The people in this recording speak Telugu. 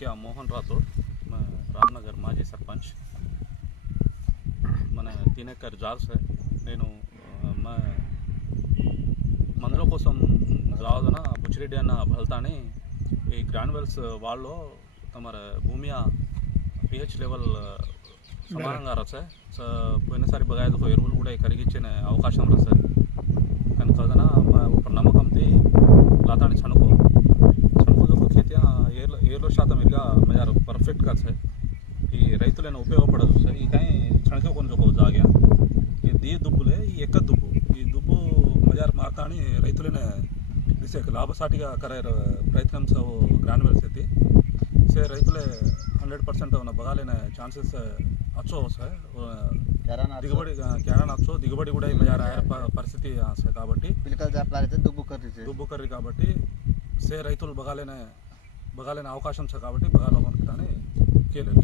क्या मोहन राठौड़ मैं रामनगर माजी सरपंच मैंने 3 एकर जाग से నేను మందుల కోసం రావదన బుచ్చిరెడ్డి అన్న భల్తాని ఈ గ్రాన్యువల్స్ వాళ్ళు తమ భూమిಯ pH లెవెల్ సమానంగా రసే పోయినసారి బగాయదకు ఎరువులు కూడా కరిగించిన అవకాశం రసే కనుక ಅದನ್ನ నమ్మకంతో లాతాని చనుకో खेती 7% इला मजार परफेक्ट का है ये रैतुल उपयोग ये कहीं छणके को जा गया ये दी दुब्बुले एक दुब्बु ये दुब्बु मजार मारता रैतुल इसे लाभसाटी करे प्रयत्न से ग्रान्युअल्स थी से रैतुले 100% बगाले चांसेस अच्छो है दिगबड़ी क्यारान अच्छो दिगबड़ी मजार परिस्थिति काबट्टी दुब्बु कर्री काबट्टी से रैतुल बगाले అవకాశం కాబట్టి బగాలో మనకి కేలేదు।